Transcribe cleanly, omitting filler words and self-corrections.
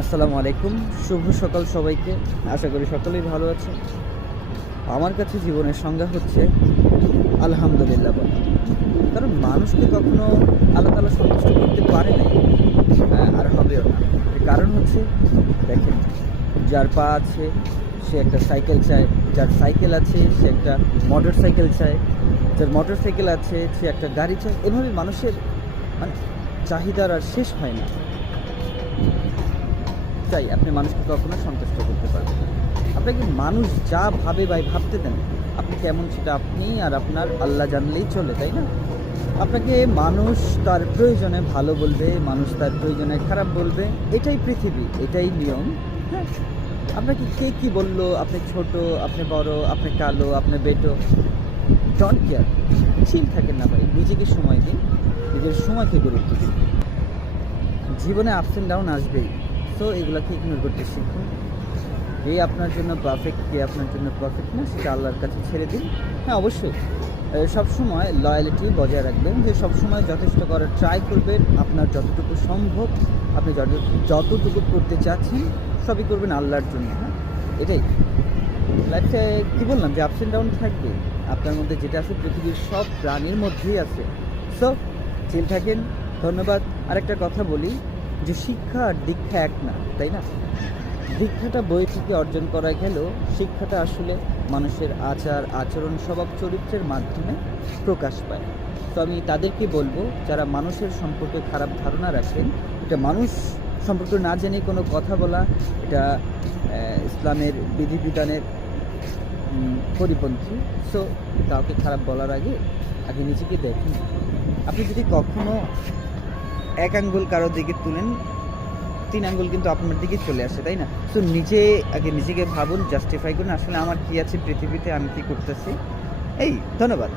আসসালামু আলাইকুম, শুভ সকাল সবাইকে। আশা করি সকলেই ভালো আছে। আমার কাছে জীবনের সংজ্ঞা হচ্ছে আলহামদুলিল্লাহ বলা। কারণ মানুষকে কখনো আল্লাহ তাআলা সন্তুষ্ট করতে পারে নাই, আর হবেও না। এর কারণ হচ্ছে, দেখেন, যার পা আছে সে একটা সাইকেল চায়, যার সাইকেল আছে সে একটা মোটর সাইকেল চায়, যার মোটর সাইকেল আছে সে একটা গাড়ি চায়। এভাবে মানুষের মানে চাহিদার আর শেষ হয় না। তাই আপনি মানুষকে কখনো সন্তুষ্ট করতে পারবেন না। আপনাকে মানুষ যা ভাবে ভাই ভাবতে দেন, আপনি কেমন সেটা আপনি আর আপনার আল্লাহ জানলেই চলে, তাই না? আপনাকে মানুষ তার প্রয়োজনে ভালো বলবে, মানুষ তার প্রয়োজনে খারাপ বলবে। এটাই পৃথিবী, এটাই নিয়ম। হ্যাঁ, আপনাকে কে কী বললো, আপনি ছোট, আপনি বড়, আপনি কালো, আপনি বেটো, ডোন্ট কেয়ার। চিল থাকেন না ভাই, নিজেকে সময় দিন, নিজের সময়কে গুরুত্ব দিন। জীবনে আপস অ্যান্ড ডাউন আসবেই, সো এগুলোকে ইগনোর করতে শিখুন। কে আপনার জন্য পারফেক্ট, কে আপনার জন্য পারফেক্ট না, সেটা আল্লাহর কাছে ছেড়ে দিন। হ্যাঁ, অবশ্যই সবসময় লয়ালিটি বজায় রাখবেন, যে সবসময় যথেষ্ট করার ট্রাই করবেন। আপনার যতটুকু সম্ভব, আপনি যতটুকু করতে চাচ্ছেন সবই করবেন আল্লাহর জন্য। হ্যাঁ, এটাই লাইফে। কী বললাম, যে আপস অ্যান্ড ডাউন থাকবে আপনার মধ্যে, যেটা আছে পৃথিবীর সব প্রাণীর মধ্যেই আছে। সো চিল থাকেন। ধন্যবাদ। আরেকটা কথা বলি, যে শিক্ষা আর দীক্ষা এক না, তাই না? দীক্ষাটা বই থেকে অর্জন করা গেলেও শিক্ষাটা আসলে মানুষের আচার আচরণ স্বভাব চরিত্রের মাধ্যমে প্রকাশ পায়। তো আমি তাদেরকে বলবো, যারা মানুষের সম্পর্কে খারাপ ধারণা রাখেন, এটা মানুষ সম্পর্কে না জেনে কোনো কথা বলা, এটা ইসলামের বিধিবিধানের পরিপন্থী। সো কাউকে খারাপ বলার আগে আগে নিজেকে দেখুন। আপনি যদি কখনো এক আঙ্গুল কারোর দিকে তুলেন, 3 আঙ্গুল কিন্তু আপনার দিকে চলে আসে, তাই না? সো নিজেকে ভাবুন, জাস্টিফাই করুন, আসলে আমার কী আছে পৃথিবীতে, আমি কী করতেছি। ধন্যবাদ।